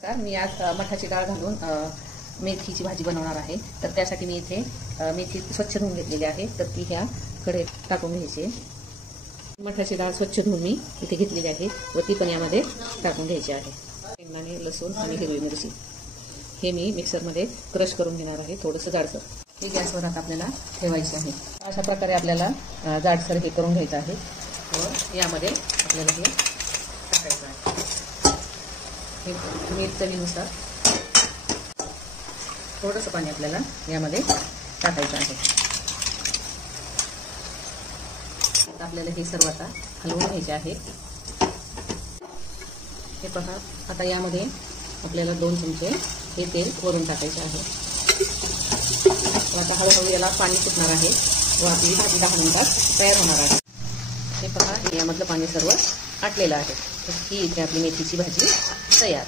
नमस्कार, मी आज मठाची डाळ घालून मेथीची भाजी बनवणार आहे। तर त्यासाठी मी इथे मेथी स्वच्छ धुवून घेतलेली आहे, तर ती ह्या कढईत टाकून घ्यायची। मठाची डाळ स्वच्छ धुवून मी इथे घेतलेली आहे व ती पण यामध्ये टाकून घ्यायची आहे। शेंगदाणे, लसूण आणि हिरवी मिरची हे मी मिक्सरमध्ये क्रश करून घेणार आहे, थोडंसं जाडसर। हे गॅसवर आता आपल्याला ठेवायचे आहे। अशा प्रकारे आपल्याला जाडसर हे करून घ्यायचं आहे व यामध्ये आपल्याला हे टाकायचं आहे। मीठ चवीनुसार थोडंसं पाणी आपल्याला यामध्ये टाकायचं आहे। आता आपल्याला हे सर्व आता हलवून घ्यायचे आहे। हे पहा, आता यामध्ये आपल्याला 2 चमचे हे तेल वरून टाकायचे आहे। आता हळूहळू याला पाणी सुटणार आहे व आपली भाजी 10 मिनिटात तयार होणार आहे। हे पहा, यामधलं पाणी सर्व आटलेलं आहे। तर ही इथे आपली मेथीची भाजी तयार।